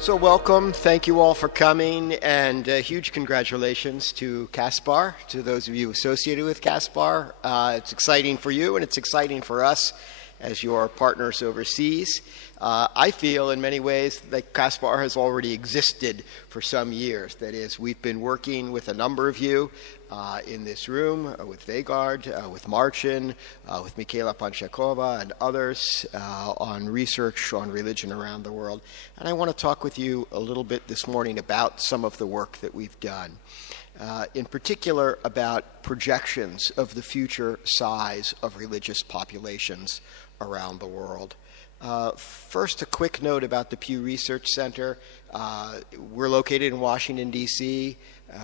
So welcome, thank you all for coming, and huge congratulations to CASPAR, to those of you associated with CASPAR. It's exciting for you and it's exciting for us as your partners overseas. I feel in many ways that CASPAR has already existed for some years. That is, we've been working with a number of you in this room, with Vegard, with Marcin, with Michaela Panchakova and others on research on religion around the world. And I want to talk with you a little bit this morning about some of the work that we've done. In particular about projections of the future size of religious populations around the world. First, a quick note about the Pew Research Center. We're located in Washington, D.C.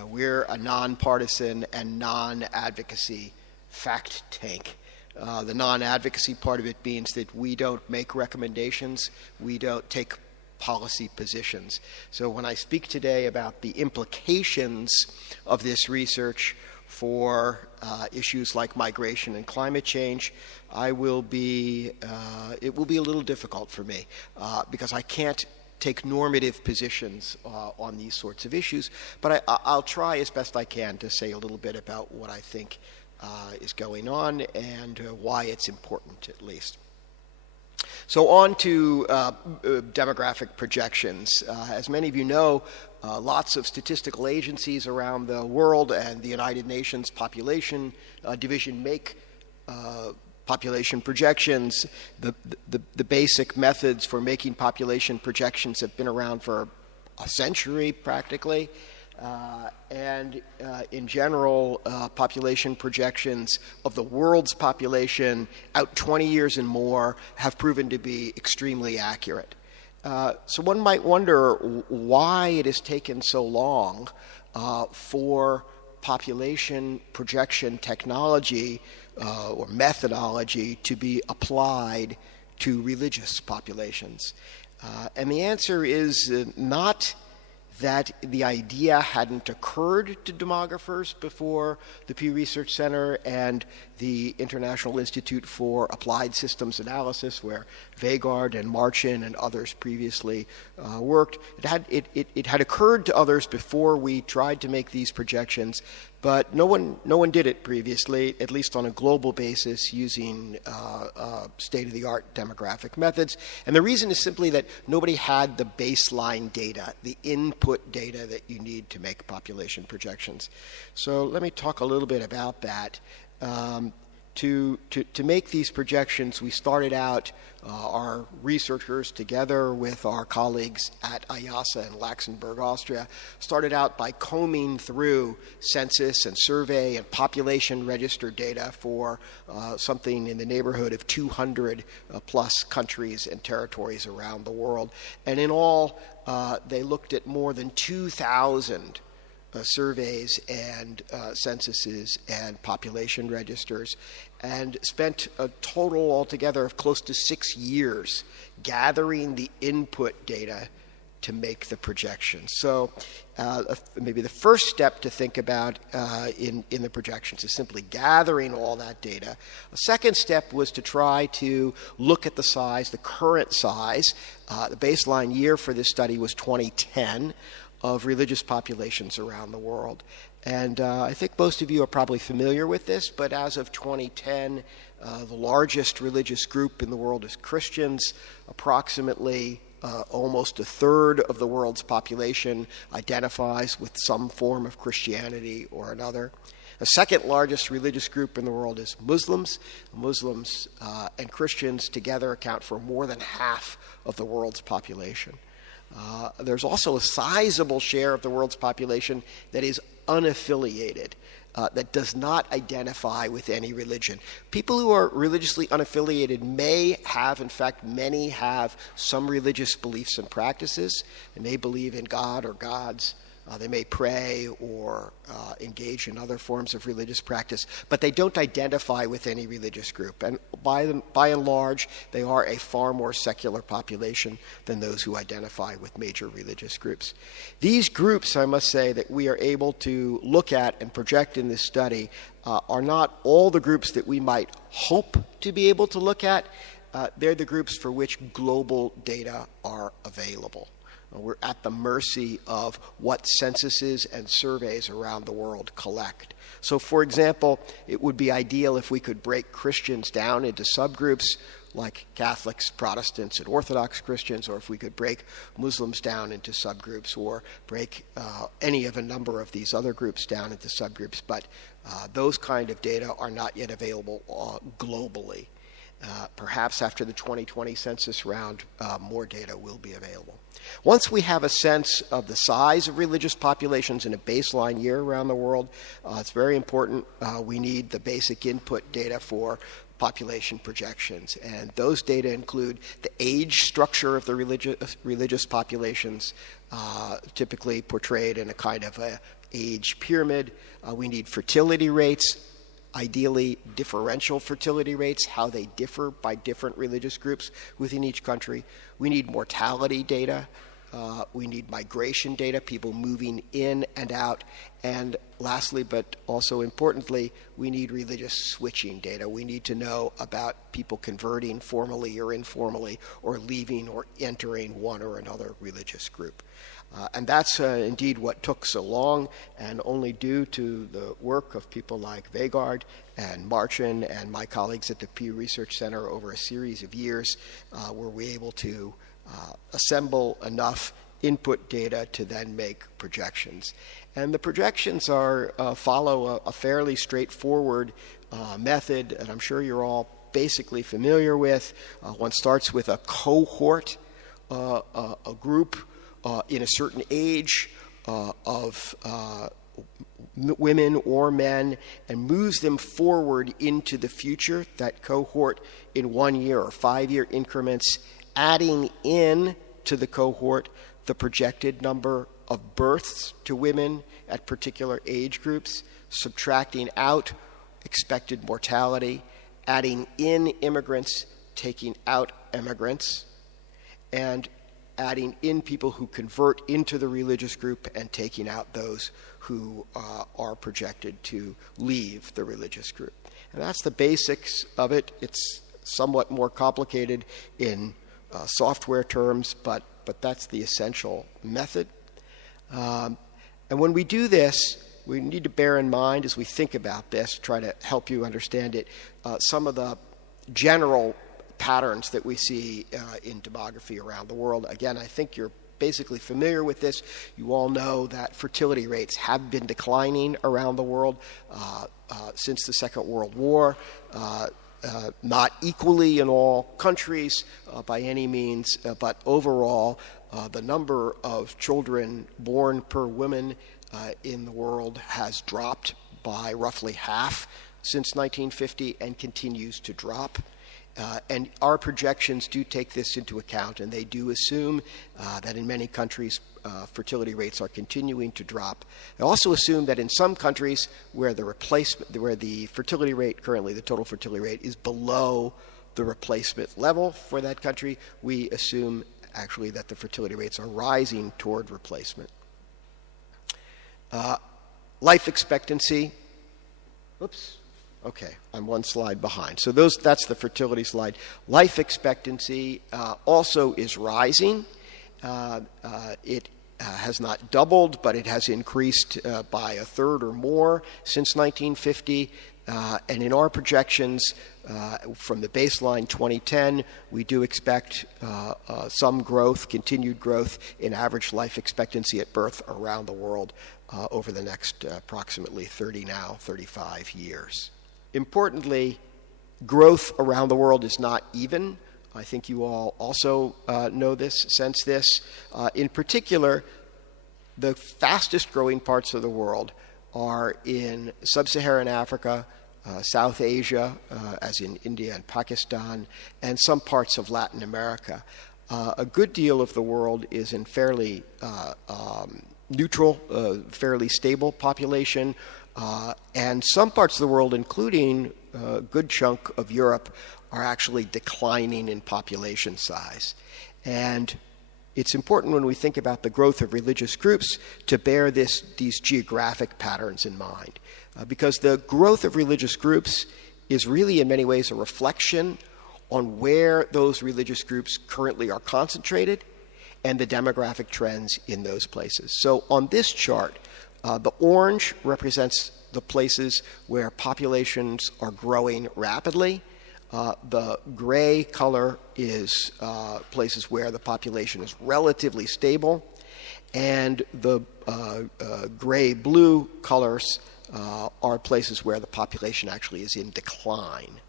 We're a nonpartisan and non-advocacy fact tank. The non-advocacy part of it means that we don't make recommendations, we don't take policy positions. So when I speak today about the implications of this research for issues like migration and climate change, it will be a little difficult for me because I can't take normative positions on these sorts of issues, but I'll try as best I can to say a little bit about what I think is going on and why it's important, at least. So on to demographic projections. As many of you know, lots of statistical agencies around the world and the United Nations Population Division make population projections. The basic methods for making population projections have been around for a century practically. And in general, population projections of the world's population out 20 years and more have proven to be extremely accurate. So one might wonder why it has taken so long for population projection technology or methodology to be applied to religious populations. And the answer is not that the idea hadn't occurred to demographers before the Pew Research Center and the International Institute for Applied Systems Analysis, where Vegard and Marcin and others previously worked. It had occurred to others before we tried to make these projections, but no one did it previously, at least on a global basis, using state-of-the-art demographic methods. And the reason is simply that nobody had the baseline data, the input data that you need to make population projections. So let me talk a little bit about that. To make these projections, we started out, our researchers together with our colleagues at IASA in Luxembourg, Austria, started out by combing through census and survey and population register data for something in the neighborhood of 200 plus countries and territories around the world. And in all, they looked at more than 2,000 surveys and censuses and population registers, and spent a total altogether of close to 6 years gathering the input data to make the projections. So maybe the first step to think about in the projections is simply gathering all that data. A second step was to try to look at the size, the current size. The baseline year for this study was 2010. Of religious populations around the world. And I think most of you are probably familiar with this, but as of 2010, the largest religious group in the world is Christians. Approximately almost a third of the world's population identifies with some form of Christianity or another. The second largest religious group in the world is Muslims. Muslims and Christians together account for more than half of the world's population. There's also a sizable share of the world's population that is unaffiliated, that does not identify with any religion. People who are religiously unaffiliated may have, in fact, many have some religious beliefs and practices. They may believe in God or gods. They may pray or engage in other forms of religious practice, but they don't identify with any religious group. And by and large, they are a far more secular population than those who identify with major religious groups. These groups, I must say, that we are able to look at and project in this study are not all the groups that we might hope to be able to look at. They're the groups for which global data are available. We're at the mercy of what censuses and surveys around the world collect. So, for example, it would be ideal if we could break Christians down into subgroups like Catholics, Protestants, and Orthodox Christians, or if we could break Muslims down into subgroups, or break any of a number of these other groups down into subgroups. But those kind of data are not yet available globally. Perhaps after the 2020 census round, more data will be available. Once we have a sense of the size of religious populations in a baseline year around the world, it's very important. We need the basic input data for population projections. And those data include the age structure of the religious populations, typically portrayed in a kind of a age pyramid. We need fertility rates, ideally differential fertility rates, how they differ by different religious groups within each country. We need mortality data. We need migration data, people moving in and out. And lastly, but also importantly, we need religious switching data. We need to know about people converting formally or informally, or leaving or entering one or another religious group. And that's indeed what took so long, and only due to the work of people like Vegard and Marchin and my colleagues at the Pew Research Center over a series of years were we able to assemble enough input data to then make projections. And the projections follow a fairly straightforward method, and I'm sure you're all basically familiar with. One starts with a cohort, a group in a certain age of women or men, and moves them forward into the future, that cohort, in 1 year or 5 year increments, adding in to the cohort the projected number of births to women at particular age groups, subtracting out expected mortality, adding in immigrants, taking out immigrants, and adding in people who convert into the religious group and taking out those who are projected to leave the religious group. And that's the basics of it. It's somewhat more complicated in software terms, but that's the essential method. And when we do this, we need to bear in mind as we think about this, try to help you understand it, some of the general patterns that we see in demography around the world. Again, I think you're basically familiar with this. You all know that fertility rates have been declining around the world since the Second World War. Not equally in all countries by any means, but overall, the number of children born per woman in the world has dropped by roughly half since 1950 and continues to drop. And our projections do take this into account, and they do assume that in many countries fertility rates are continuing to drop. They also assume that in some countries where the fertility rate currently, the total fertility rate, is below the replacement level for that country, we assume actually that the fertility rates are rising toward replacement. Life expectancy. Oops. Okay, I'm one slide behind. So that's the fertility slide. Life expectancy also is rising. It has not doubled, but it has increased by a third or more since 1950. And in our projections from the baseline 2010, we do expect some growth, continued growth in average life expectancy at birth around the world over the next approximately 35 years. Importantly, growth around the world is not even. I think you all also know this, sense this. In particular, the fastest growing parts of the world are in sub-Saharan Africa, South Asia, as in India and Pakistan, and some parts of Latin America. A good deal of the world is in fairly neutral, fairly stable population, and some parts of the world, including a good chunk of Europe, are actually declining in population size. And it's important when we think about the growth of religious groups to bear these geographic patterns in mind, because the growth of religious groups is really in many ways a reflection on where those religious groups currently are concentrated and the demographic trends in those places. So on this chart, the orange represents the places where populations are growing rapidly. The gray color is places where the population is relatively stable. And the gray-blue colors are places where the population actually is in decline.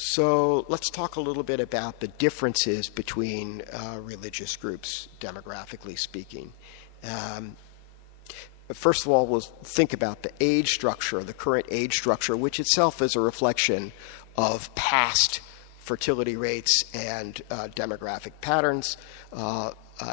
So let's talk a little bit about the differences between religious groups, demographically speaking. First of all, we'll think about the age structure, the current age structure, which itself is a reflection of past fertility rates and demographic patterns.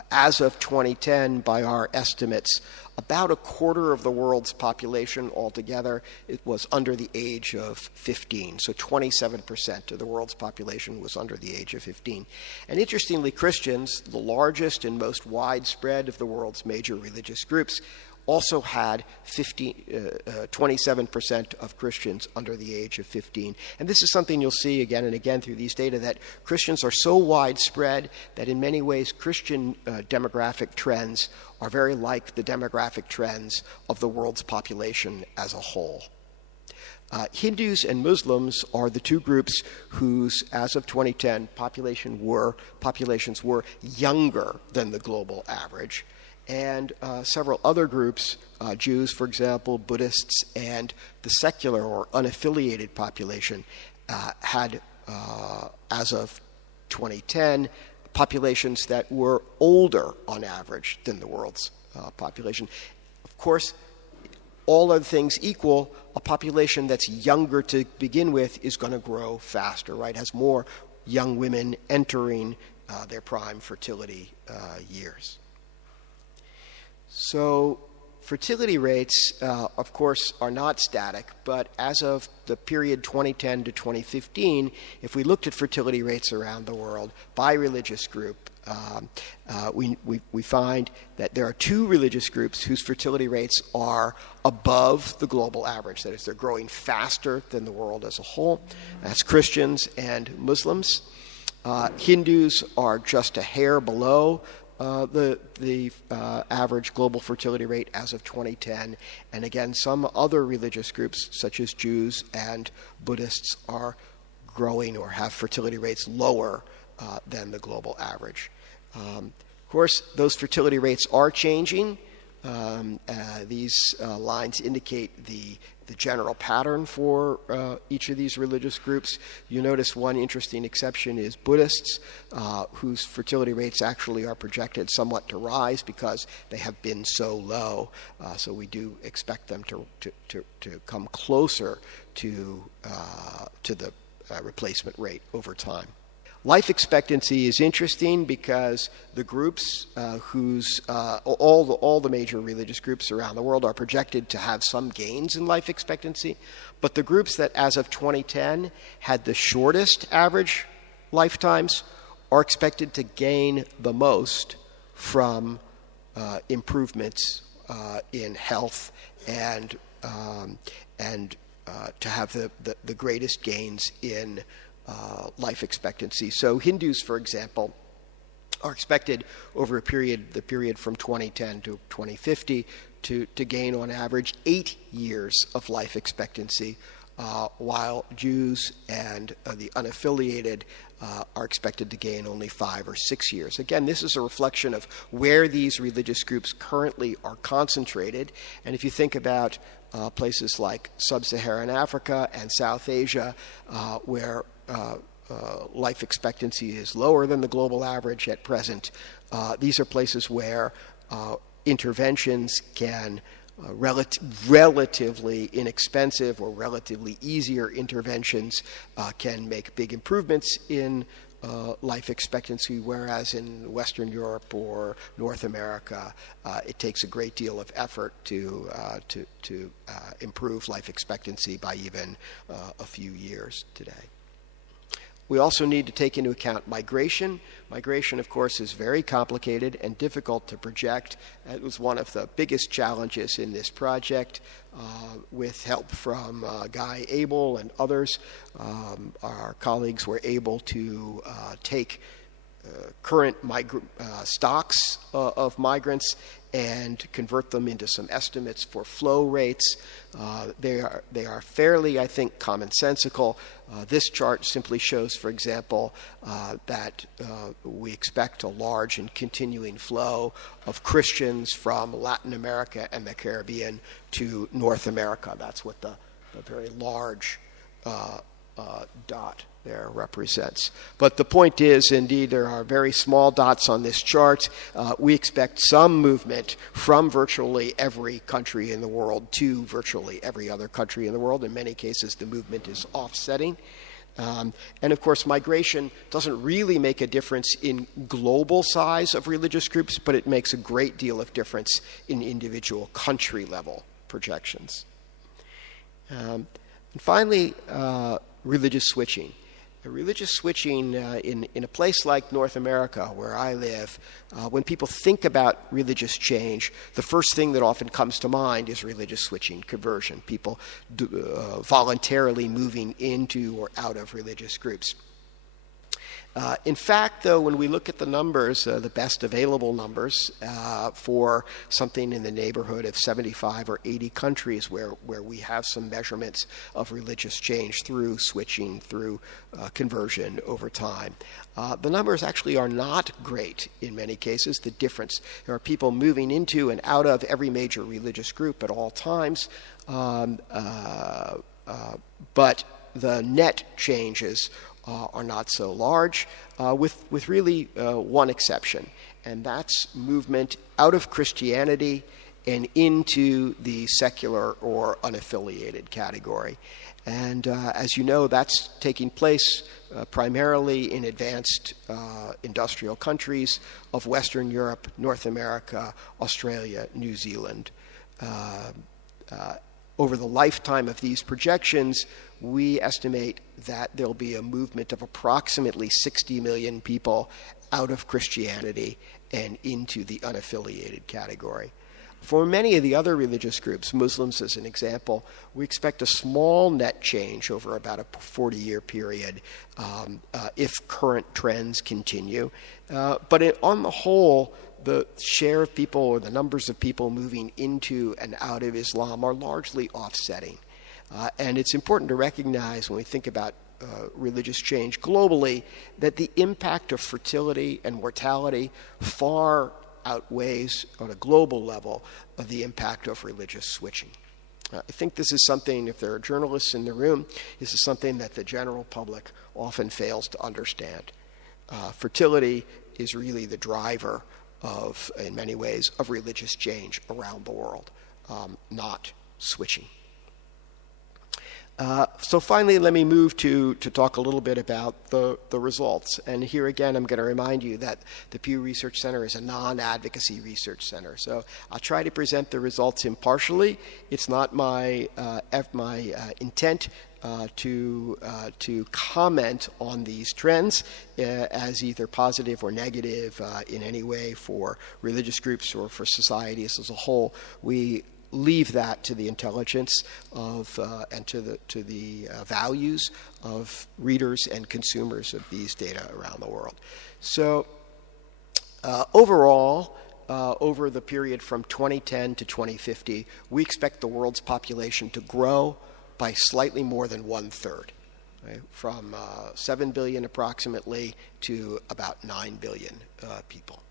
As of 2010, by our estimates, about a quarter of the world's population altogether it was under the age of 15. So 27% of the world's population was under the age of 15. And interestingly, Christians, the largest and most widespread of the world's major religious groups, also had 27% of Christians under the age of 15. And this is something you'll see again and again through these data, that Christians are so widespread that in many ways Christian demographic trends are very like the demographic trends of the world's population as a whole. Hindus and Muslims are the two groups whose, as of 2010, populations were younger than the global average. And several other groups, Jews, for example, Buddhists, and the secular or unaffiliated population had, as of 2010, populations that were older on average than the world's population. Of course, all other things equal, a population that's younger to begin with is going to grow faster, right? Has more young women entering their prime fertility years. So fertility rates, of course, are not static, but as of the period 2010 to 2015, if we looked at fertility rates around the world by religious group, we find that there are two religious groups whose fertility rates are above the global average. That is, they're growing faster than the world as a whole. That's Christians and Muslims. Hindus are just a hair below the average global fertility rate as of 2010. And again, some other religious groups, such as Jews and Buddhists, are growing or have fertility rates lower than the global average. Of course, those fertility rates are changing. These lines indicate the general pattern for each of these religious groups. You notice one interesting exception is Buddhists, whose fertility rates actually are projected somewhat to rise because they have been so low. So we do expect them to come closer to the replacement rate over time. Life expectancy is interesting because the groups whose all the major religious groups around the world are projected to have some gains in life expectancy, but the groups that as of 2010 had the shortest average lifetimes are expected to gain the most from improvements in health and to have the greatest gains in life expectancy. So Hindus, for example, are expected over the period from 2010 to 2050 to gain on average 8 years of life expectancy, while Jews and the unaffiliated are expected to gain only 5 or 6 years. Again, this is a reflection of where these religious groups currently are concentrated. And if you think about places like sub-Saharan Africa and South Asia, where life expectancy is lower than the global average at present, these are places where interventions can relatively inexpensive or relatively easier interventions can make big improvements in life expectancy, whereas in Western Europe or North America, it takes a great deal of effort to improve life expectancy by even a few years today. We also need to take into account migration. Migration, of course, is very complicated and difficult to project. It was one of the biggest challenges in this project. With help from Guy Abel and others, our colleagues were able to take current stocks of migrants and convert them into some estimates for flow rates. They are fairly, I think, commonsensical. This chart simply shows, for example, that we expect a large and continuing flow of Christians from Latin America and the Caribbean to North America. That's what the very large dot there represents. But the point is, indeed, there are very small dots on this chart. We expect some movement from virtually every country in the world to virtually every other country in the world. In many cases, the movement is offsetting. And of course, migration doesn't really make a difference in global size of religious groups, but it makes a great deal of difference in individual country level projections. And finally, religious switching. Religious switching in a place like North America, where I live, when people think about religious change, the first thing that often comes to mind is religious switching, conversion, people voluntarily moving into or out of religious groups. In fact, though, when we look at the numbers, the best available numbers for something in the neighborhood of 75 or 80 countries where we have some measurements of religious change through switching, through conversion over time, the numbers actually are not great in many cases. The difference, there are people moving into and out of every major religious group at all times, but the net changes are not so large, with really one exception, and that's movement out of Christianity and into the secular or unaffiliated category. And as you know, that's taking place primarily in advanced industrial countries of Western Europe, North America, Australia, New Zealand. Over the lifetime of these projections, we estimate that there'll be a movement of approximately 60 million people out of Christianity and into the unaffiliated category. For many of the other religious groups, Muslims as an example, we expect a small net change over about a 40-year period if current trends continue. But on the whole, the share of people or the numbers of people moving into and out of Islam are largely offsetting. And it's important to recognize when we think about religious change globally that the impact of fertility and mortality far outweighs on a global level of the impact of religious switching. I think this is something, if there are journalists in the room, this is something that the general public often fails to understand. Fertility is really the driver of, in many ways, of religious change around the world, not switching. So finally, let me move to talk a little bit about the results. And here again, I'm going to remind you that the Pew Research Center is a non-advocacy research center. So I'll try to present the results impartially. It's not my intent to comment on these trends as either positive or negative in any way for religious groups or for societies as a whole. We leave that to the intelligence of and to the values of readers and consumers of these data around the world. So overall, over the period from 2010 to 2050, we expect the world's population to grow by slightly more than 1/3, right? From 7 billion approximately to about 9 billion people.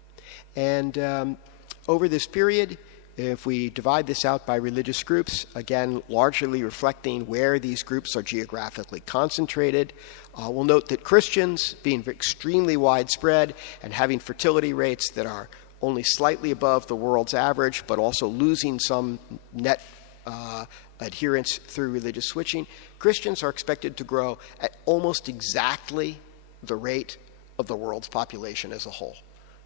And over this period, if we divide this out by religious groups, again, largely reflecting where these groups are geographically concentrated, we'll note that Christians, being extremely widespread and having fertility rates that are only slightly above the world's average, but also losing some net adherence through religious switching, Christians are expected to grow at almost exactly the rate of the world's population as a whole.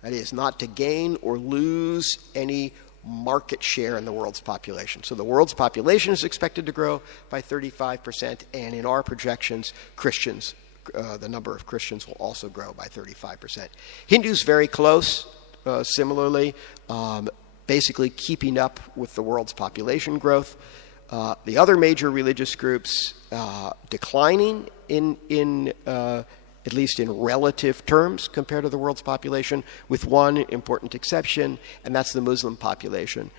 That is, not to gain or lose any market share in the world's population. So the world's population is expected to grow by 35%, and in our projections, Christians the number of Christians will also grow by 35%. Hindus very close, similarly, basically keeping up with the world's population growth. The other major religious groups declining in at least in relative terms compared to the world's population, with one important exception, and that's the Muslim population.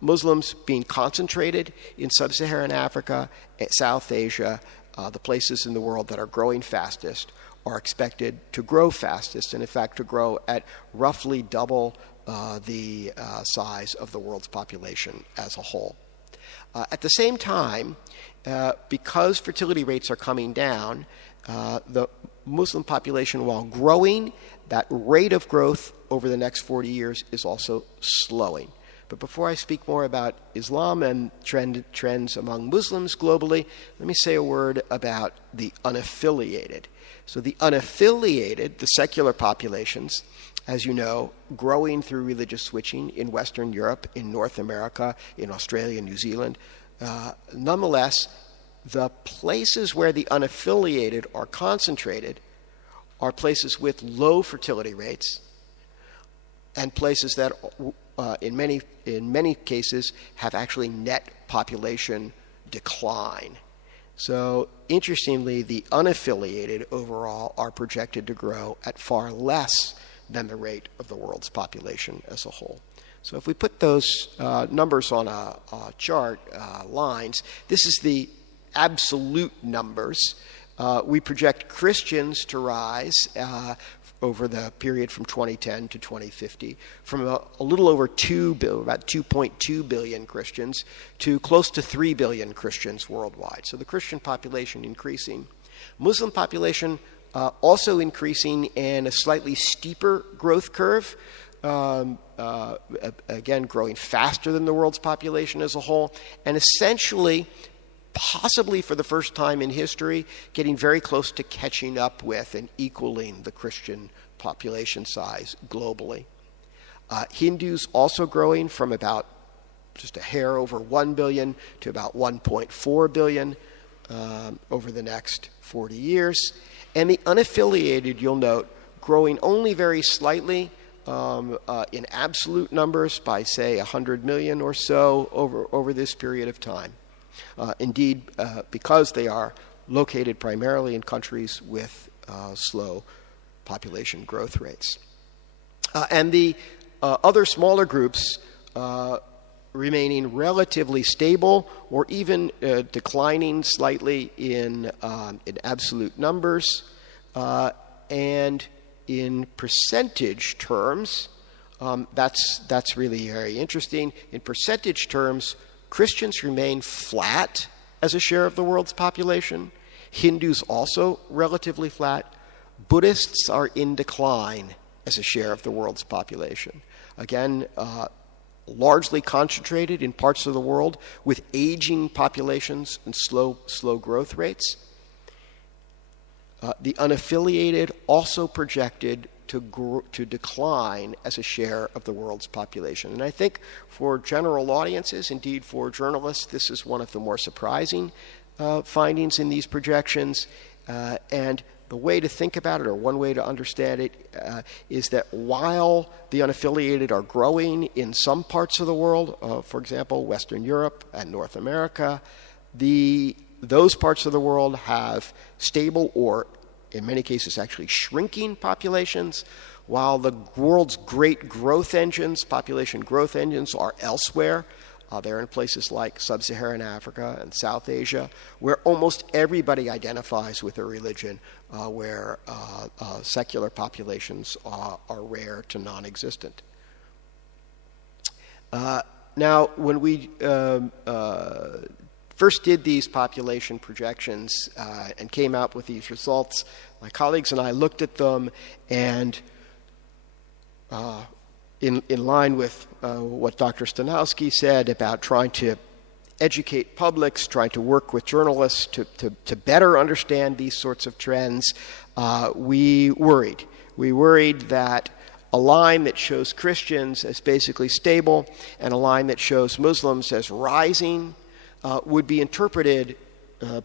Muslims being concentrated in sub-Saharan Africa, South Asia, the places in the world that are growing fastest, are expected to grow fastest, and in fact to grow at roughly double the size of the world's population as a whole. At the same time, because fertility rates are coming down, the Muslim population, while growing, that rate of growth over the next 40 years is also slowing. But before I speak more about Islam and trends among Muslims globally, let me say a word about the unaffiliated. So the unaffiliated, the secular populations, as you know, growing through religious switching in Western Europe, in North America, in Australia, New Zealand. Nonetheless, the places where the unaffiliated are concentrated are places with low fertility rates and places that, in many cases, have actually net population decline. So, interestingly, the unaffiliated overall are projected to grow at far less than the rate of the world's population as a whole. So if we put those numbers on a chart, lines, this is the absolute numbers. We project Christians to rise over the period from 2010 to 2050 from a little over about 2.2 billion Christians to close to 3 billion Christians worldwide. So the Christian population increasing. Muslim population also increasing in a slightly steeper growth curve, again growing faster than the world's population as a whole, and essentially, possibly for the first time in history, getting very close to catching up with and equaling the Christian population size globally. Hindus also growing from about just a hair over 1 billion to about 1.4 billion over the next 40 years. And the unaffiliated, you'll note, growing only very slightly in absolute numbers by, say, 100 million or so over this period of time. Indeed, because they are located primarily in countries with slow population growth rates. And the other smaller groups remaining relatively stable or even declining slightly in absolute numbers, and in percentage terms, that's really very interesting. In percentage terms, Christians remain flat as a share of the world's population. Hindus also relatively flat. Buddhists are in decline as a share of the world's population. Again, largely concentrated in parts of the world with aging populations and slow growth rates. The unaffiliated also projected to decline as a share of the world's population. And I think for general audiences, indeed for journalists, this is one of the more surprising findings in these projections. And the way to think about it, or one way to understand it, is that while the unaffiliated are growing in some parts of the world, for example, Western Europe and North America, those parts of the world have stable or, in many cases, actually shrinking populations, while the world's great growth engines, population growth engines, are elsewhere. They're in places like sub-Saharan Africa and South Asia, where almost everybody identifies with a religion, where secular populations are rare to non-existent. Now, when we first did these population projections and came out with these results, my colleagues and I looked at them, and in line with what Dr. Stanowski said about trying to educate publics, trying to work with journalists to better understand these sorts of trends, we worried. We worried that a line that shows Christians as basically stable and a line that shows Muslims as rising would be interpreted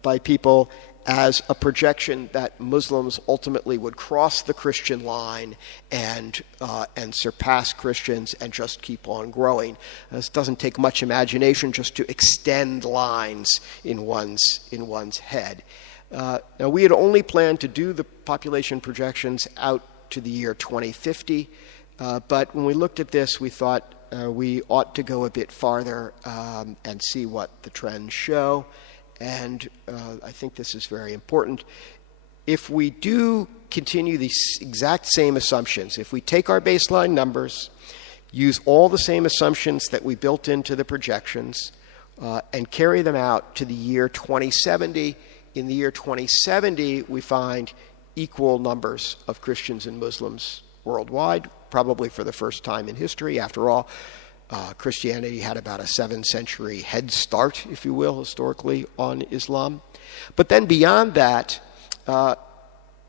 by people as a projection that Muslims ultimately would cross the Christian line and surpass Christians and just keep on growing. This doesn't take much imagination just to extend lines in one's head. Now, we had only planned to do the population projections out to the year 2050, but when we looked at this, we thought we ought to go a bit farther and see what the trends show. And I think this is very important. If we do continue these exact same assumptions, if we take our baseline numbers, use all the same assumptions that we built into the projections, and carry them out to the year 2070, in the year 2070, we find equal numbers of Christians and Muslims worldwide, probably for the first time in history. After all, Christianity had about a 7th-century head start, if you will, historically on Islam. But then beyond that,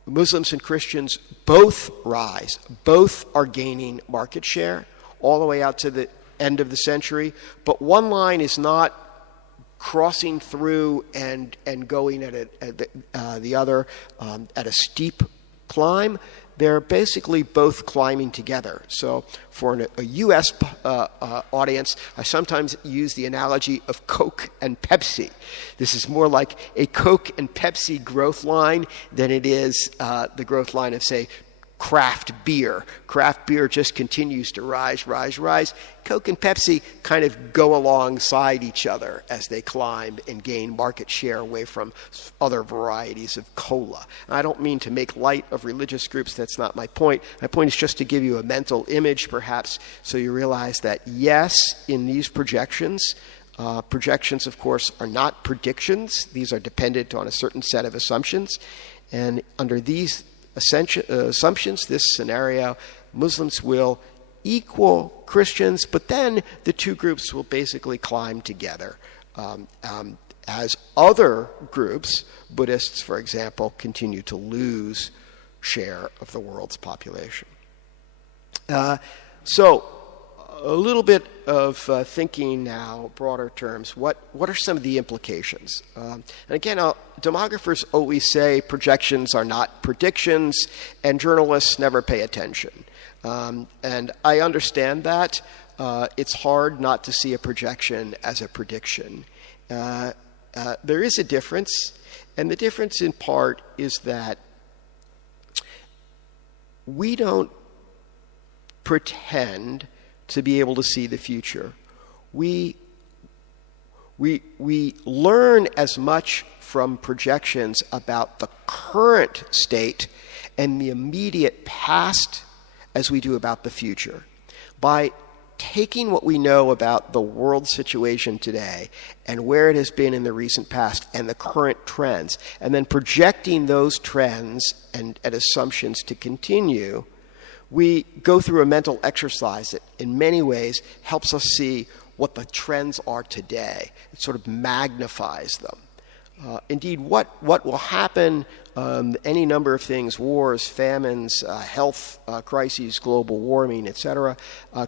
Muslims and Christians both rise, both are gaining market share all the way out to the end of the century. But one line is not crossing through and going at the other at a steep climb. They're basically both climbing together. So for a U.S. Audience, I sometimes use the analogy of Coke and Pepsi. This is more like a Coke and Pepsi growth line than it is the growth line of, say, craft beer. Craft beer just continues to rise. Coke and Pepsi kind of go alongside each other as they climb and gain market share away from other varieties of cola. And I don't mean to make light of religious groups. That's not my point. My point is just to give you a mental image, perhaps, so you realize that, yes, in these projections, projections, of course, are not predictions. These are dependent on a certain set of assumptions. And under these assumptions, this scenario, Muslims will equal Christians, but then the two groups will basically climb together. As other groups, Buddhists, for example, continue to lose share of the world's population. So a little bit of thinking now, broader terms. What are some of the implications? And again, demographers always say projections are not predictions, and journalists never pay attention. And I understand that. It's hard not to see a projection as a prediction. There is a difference, and the difference in part is that we don't pretend to be able to see the future. We learn as much from projections about the current state and the immediate past as we do about the future. By taking what we know about the world situation today and where it has been in the recent past and the current trends, and then projecting those trends and assumptions to continue, we go through a mental exercise that in many ways helps us see what the trends are today. It sort of magnifies them. Indeed, what will happen, any number of things, wars, famines, health crises, global warming, etc.,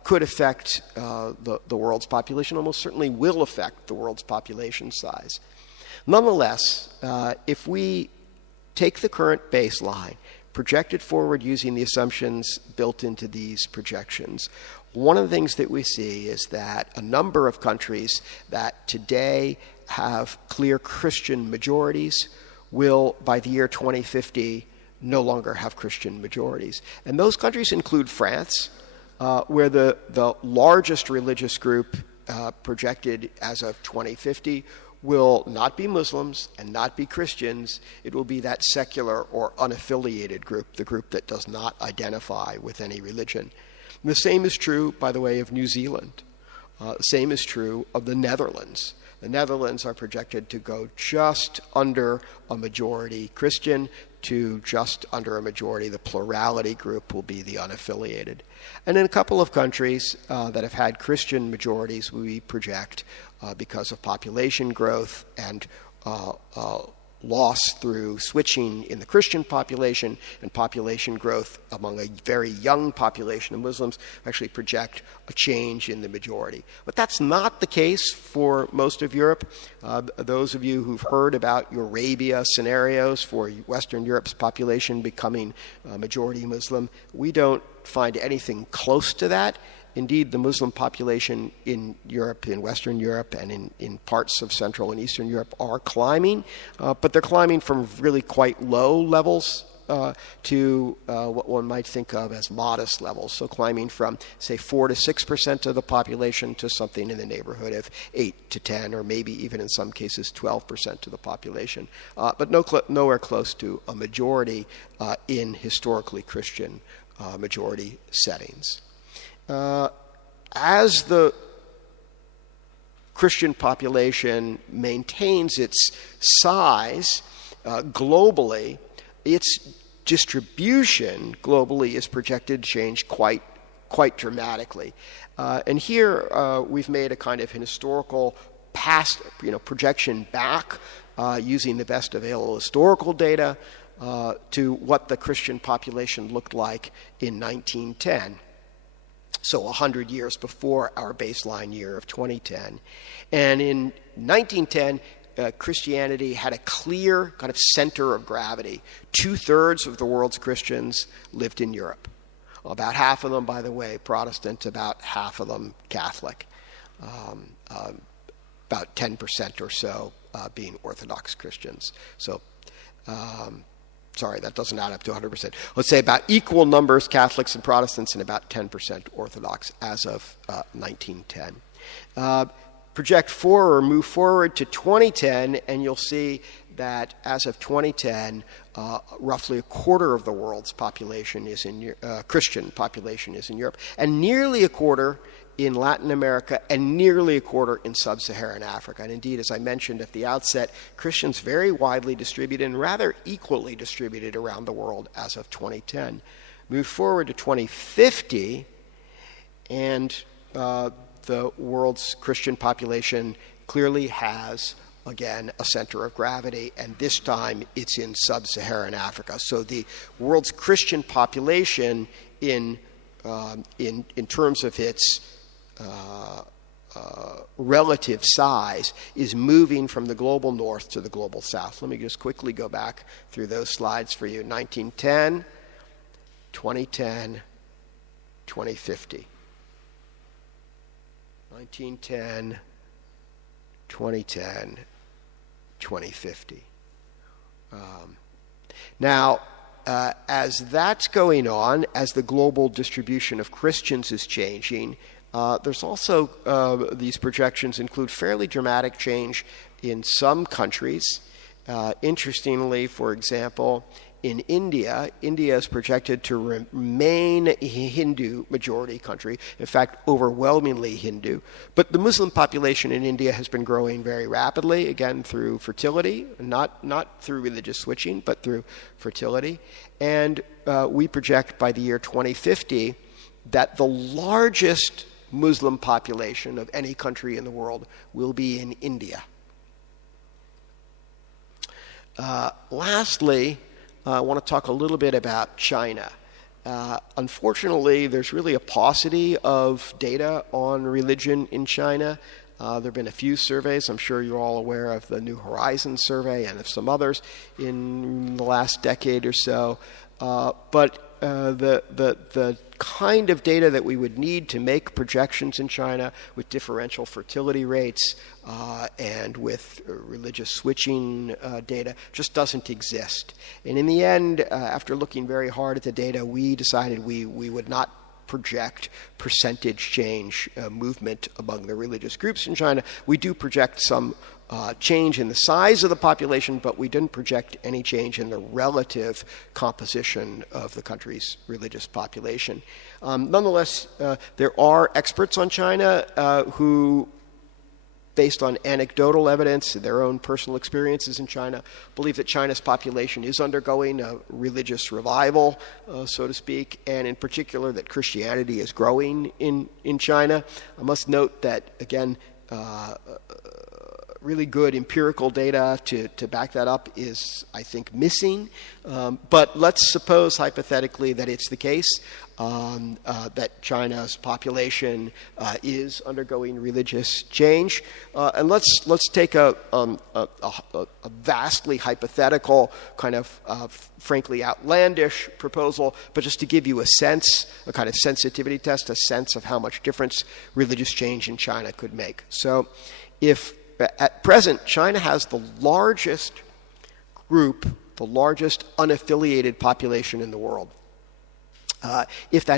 could affect the world's population, almost certainly will affect the world's population size. Nonetheless, if we take the current baseline, project it forward using the assumptions built into these projections, one of the things that we see is that a number of countries that today have clear Christian majorities will, by the year 2050, no longer have Christian majorities. And those countries include France, where the largest religious group projected as of 2050 will not be Muslims and not be Christians. It will be that secular or unaffiliated group, the group that does not identify with any religion. And the same is true, by the way, of New Zealand. The same is true of the Netherlands. The Netherlands are projected to go just under a majority Christian to just under a majority. The plurality group will be the unaffiliated. And in a couple of countries that have had Christian majorities, we project, because of population growth and loss through switching in the Christian population and population growth among a very young population of Muslims actually project a change in the majority. But that's not the case for most of Europe. Those of you who've heard about Eurabia scenarios for Western Europe's population becoming majority Muslim, we don't find anything close to that. Indeed, the Muslim population in Europe, in Western Europe, and in parts of Central and Eastern Europe are climbing, but they're climbing from really quite low levels to what one might think of as modest levels. So climbing from, say, 4 to 6% of the population to something in the neighborhood of 8 to 10, or maybe even in some cases 12% of the population, but nowhere close to a majority in historically Christian majority settings. As the Christian population maintains its size globally, its distribution globally is projected to change quite dramatically. And here we've made a kind of historical past, projection back using the best available historical data to what the Christian population looked like in 1910. So 100 years before our baseline year of 2010. And in 1910, Christianity had a clear kind of center of gravity. 2/3 of the world's Christians lived in Europe. About half of them, by the way, Protestant, about half of them Catholic. About 10% or so being Orthodox Christians. So sorry, that doesn't add up to 100%. Let's say about equal numbers Catholics and Protestants and about 10% Orthodox as of 1910. Project forward or move forward to 2010, and you'll see that as of 2010, roughly a quarter of the world's population is Christian population is in Europe, and nearly a quarter in Latin America, and nearly a quarter in sub-Saharan Africa. And indeed, as I mentioned at the outset, Christians very widely distributed and rather equally distributed around the world as of 2010. Move forward to 2050, and the world's Christian population clearly has, again, a center of gravity, and this time it's in sub-Saharan Africa. So the world's Christian population in terms of its relative size is moving from the global north to the global south. Let me just quickly go back through those slides for you. 1910, 2010, 2050. 1910, 2010, 2050. Now, as that's going on, as the global distribution of Christians is changing, there's also, these projections include fairly dramatic change in some countries. Interestingly, for example, in India is projected to remain a Hindu majority country, in fact, overwhelmingly Hindu. But the Muslim population in India has been growing very rapidly, again, through fertility, not through religious switching, but through fertility. And we project by the year 2050 that the largest Muslim population of any country in the world will be in India. Lastly, I want to talk a little bit about China. Unfortunately, there's really a paucity of data on religion in China. There have been a few surveys. I'm sure you're all aware of the New Horizons survey and of some others in the last decade or so. But the kind of data that we would need to make projections in China with differential fertility rates and with religious switching data just doesn't exist. And in the end, after looking very hard at the data, we decided we would not project percentage change movement among the religious groups in China. We do project some change in the size of the population, but we didn't project any change in the relative composition of the country's religious population. Nonetheless, there are experts on China who, based on anecdotal evidence, their own personal experiences in China, believe that China's population is undergoing a religious revival, so to speak, and in particular that Christianity is growing in China. I must note that, again, really good empirical data to back that up is, I think, missing. But let's suppose hypothetically that it's the case, that China's population is undergoing religious change. And let's take a vastly hypothetical, kind of frankly outlandish proposal, but just to give you a sense, a kind of sensitivity test, a sense of how much difference religious change in China could make. So if at present China has the largest group, the largest unaffiliated population in the world, if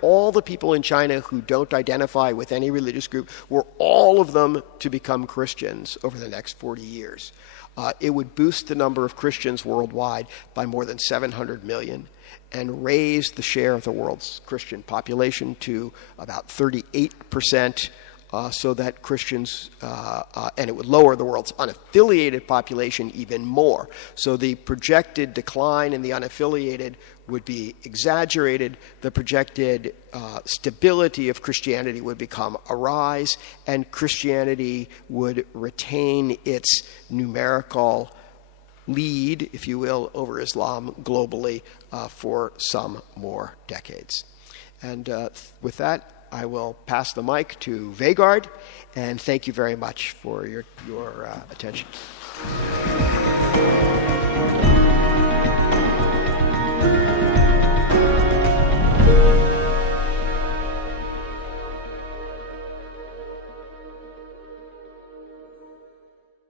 all the people in China who don't identify with any religious group were all of them to become Christians over the next 40 years, it would boost the number of Christians worldwide by more than 700 million and raise the share of the world's Christian population to about 38%, so that Christians, and it would lower the world's unaffiliated population even more. So the projected decline in the unaffiliated would be exaggerated. The projected stability of Christianity would become a rise, and Christianity would retain its numerical lead, if you will, over Islam globally for some more decades. And with that, I will pass the mic to Vegard, and thank you very much for your attention.